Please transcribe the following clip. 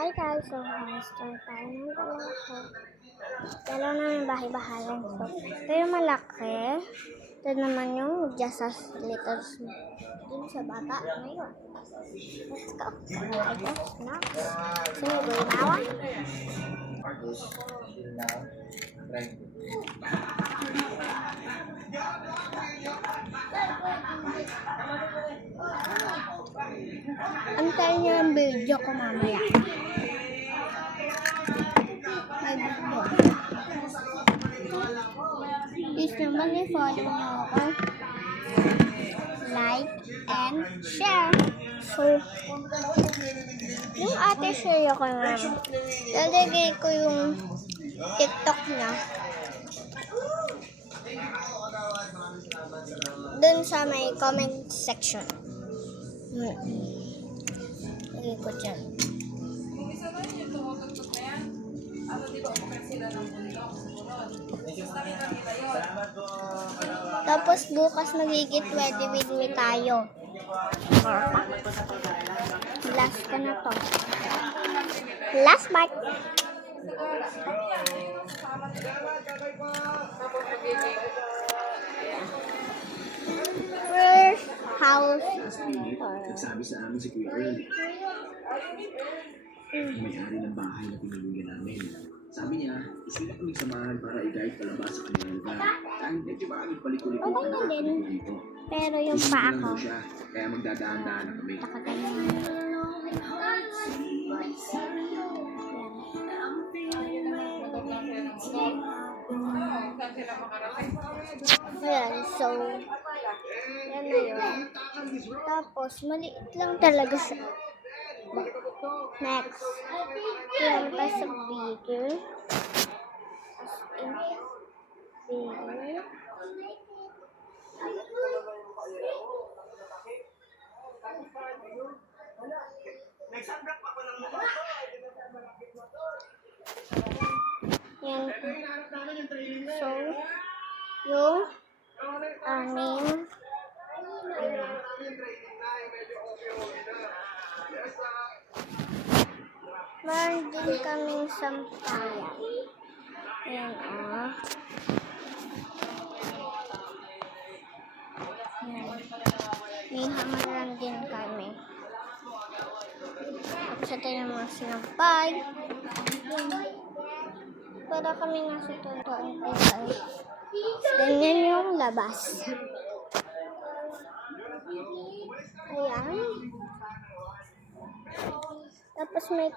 Hi guys, so start tayo ng dalawa ko. Dalawa namin bahay-bahayan. So, ito yung malaki. Ito naman yung just as little dun sa bata ngayon. Let's go. I guess not. Sino ba yung antayin niyo ang video ko mamaya. Please naman i-follow niyo ako. Like and share. So, yung ate share ko na, lalagay ko yung TikTok niya dun sa may comment section. Lagay ko dyan. Tapos bukas magigit ready with me tayo. Last ko na to. Last bite. First house. Nagsabi sa amin si Kuya Earl. May-ari ng bahay na pinuluyan namin. Sabi niya, sila kaming samahan para i-guide palabas sa kanilang lugar. Dahil medyo maraming paliko-liko Okay na din. dito. Pero yung pa ako. Siya, kaya magdadaan-daan na kami. Ayan, so yan na yun. Tapos maliit lang talaga siya. Next, yan pa sa bigger. Bigger. Yan. So, yung anim. Meron din kaming sampayan. Ayan o. May hamaran din kami. Tapos ito yung mga sinampay. Para kami nasa totoong guys. Ganyan yung labas. Ayan. Tapos may